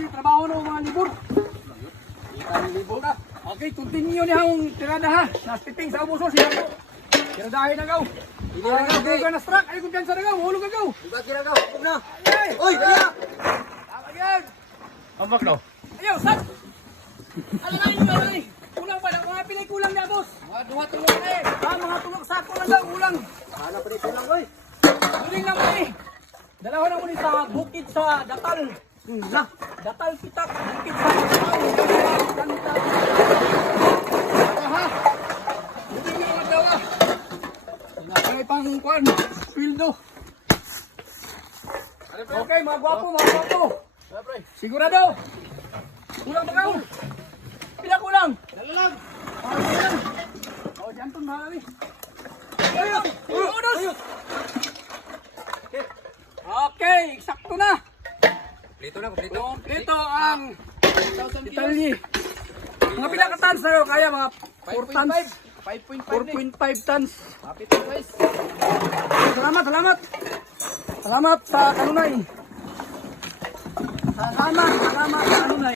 Yung trabaho ng mga libur. Libur na. Okay, continue niya ang tirada ha. Naspiping sa abuso siya ko. Tiradahin na gaw. Hindi na struck. Ay kumpiyansa na gaw. Hulog na gaw. Kira ka, huwag na. Ay! Oy, kaya! Tama yan. Ambak daw. Ayaw, sat! Alay. Kulang pa lang. Mga pilay kulang niya, boss. Mga duha tulog na eh. Mga tulog sako lang daw. Kulang. Sana pa rin lang, oy. Duling naman eh. Dalawa na muli sa bukid sa Datal. Na, Datal Pitak. Bukid sa Datal. Ganda. Ha? Duling na naman daw ah. Sinakay pang kuwan. Swildo. Okay, mga gwapo, mga gwapo. Sigurado. Kulang ba kayo? Pila kulang? Dalalang. Kulang. Diyan to mahal eh. Unos! Okay, eksakto na. Kompleto ang detalye. Mga pinakatans na yun, kaya mga 4 tons. 4.5 tons. Salamat. Salamat sa kanunay. Salamat sa kanunay.